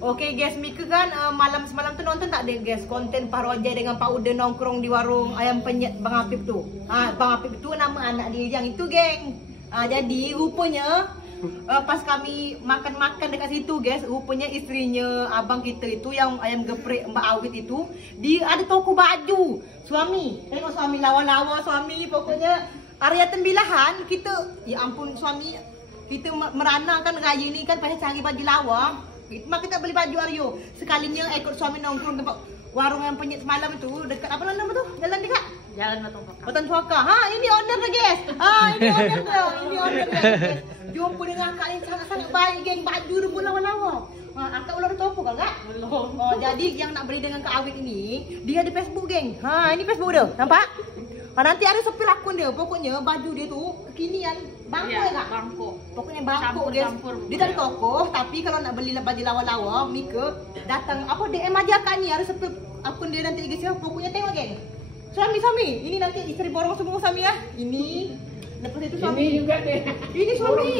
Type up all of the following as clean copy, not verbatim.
Oke guys, Mika kan malam semalam tu nonton tak deh guys konten Pak Rojai dengan Pak Uda nongkrong di warung ayam penyet Bang Apip tu. Bang Apip tu nama anak dia yang itu, geng. Jadi rupanya pas kami makan-makan dekat situ guys, rupanya isterinya abang kita itu yang ayam geprek Mbak Awit itu, dia ada toko baju. Suami, tengok suami lawa-lawa suami, pokoknya area tembilahan kita, ya ampun suami, kita merana kan raya ni kan pasal cari baju lawa. Mak kita beli baju Aryo. Sekalinya ikut suami nongkrong tempat warung yang penyet semalam itu dekat apa nama tu? Jalan dekat? Jalan Batang Suaka. Batang Suaka. Ini owner dah guys. Ini owner dah. Ini owner dah guys. Jumpa dengan akak yang sangat-sangat baik geng. Baju dia pun lawa-lawa. Akak ular topo kan kak? Belum. Jadi yang nak beli dengan Kak Awit ini, dia ada Facebook geng. Ini Facebook dia. Nampak? Nanti ada sepil akun dia. Pokoknya baju dia tu kekinian. Bangko ya kak? Bangko. Pokoknya bangko guys. Dia dari toko. Tapi kalau nak beli baju lawa-lawa, Mika datang apa DM aja kak ni. Ada sepil akun dia nanti guys ya. Pokoknya tengok geng. Suami. Ini nanti isteri borong semua suami ya. Ini. Lepas itu suami. Ini juga deh. Ini suami.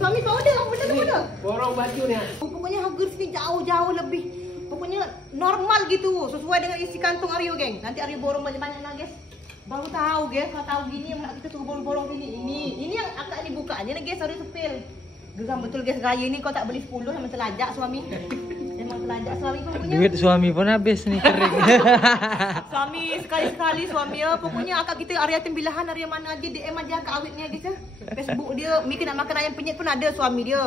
Suami Pak Uda. Benar. Borong bajunya. Pokoknya harga sini jauh-jauh lebih. Pokoknya normal gitu, sesuai dengan isi kantung Aryo geng. Nanti Aryo borong banyak-banyak lah guys. Baru tahu guys, kalau tahu gini yang nak kita suruh borong sini. Ini yang akak ni bukaannya nih guys, Aryo sepil. Geram betul guys, raya ni kau tak beli 10 memang terlajak suami. Memang terlajak suami pokoknya. Duit suami pun habis nih kering. Suami sekali-sekali suami ya. Pokoknya akak kita area tembilahan, area mana aja DM aja Kak Awit ni guys ya. Facebook dia, Mika nak makan ayam penyet pun ada suami dia.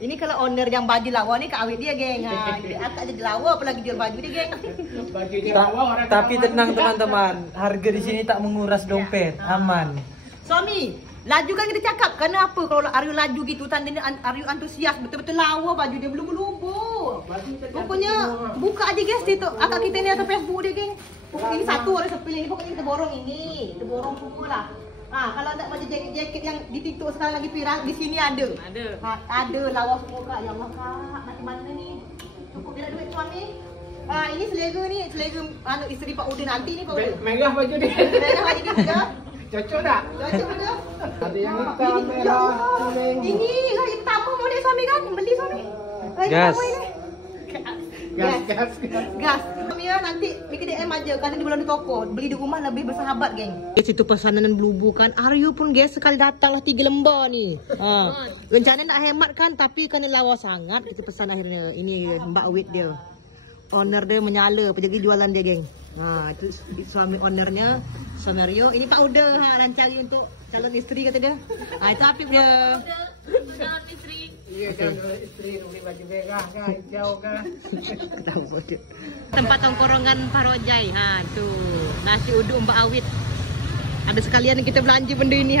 Ini kalau owner yang baju lawa ni Kak Awit dia geng. Akak jadi lawa apalagi jual baju dia geng. Baju dia lawa orang. Tapi tenang teman-teman, harga di sini tak menguras dompet, aman. Suami, laju kan kita cakap. Kenapa kalau Aryo laju gitu tandanya Aryo antusias, betul-betul lawa baju dia belum berlubur. Pokoknya buka aja guys itu akak kita ni atau Facebook dia geng. Pokoknya ini satu orang sepil ini, pokoknya kita borong ini. Kita borong semua lah. Kalau tak macam jaket-jaket yang di TikTok sekarang lagi viral, di sini ada. Ada lawa semua kak. Ya Allah kak, macam mana ni? Cukup bila duit suami? Ini selera ni, selera isteri Pak Uda nanti ni Pak Uda. Merah baju dia. Merah baju dia juga. Cocok tak? Cocok dia. Ada yang hitam, merah, kuning. Ini raya pertama model suami kan? Beli suami. Raya Gas. pertama ini. Gas. Suami ya nanti Mika DM aja karena di bulan di toko. Beli di rumah lebih bersahabat geng. Guys itu pesanan berlubu kan. Aryo pun guys sekali datanglah 3 lembar ni. Rencana nak hemat kan tapi kerana lawa sangat kita pesan akhirnya. Ini Mbak Wit dia. Owner dia menyala penjaga jualan dia geng. Itu suami ownernya, suami Aryo. Ini Pak Uda rancari untuk calon isteri kata dia. Itu Apip dia. Calon isteri. Iya kan isteri beli baju merah kan, hijau kan. Tempat tongkorongan Pak Rojai. Tu nasi uduk Mbak Awit. Ada sekalian kita belanja benda ini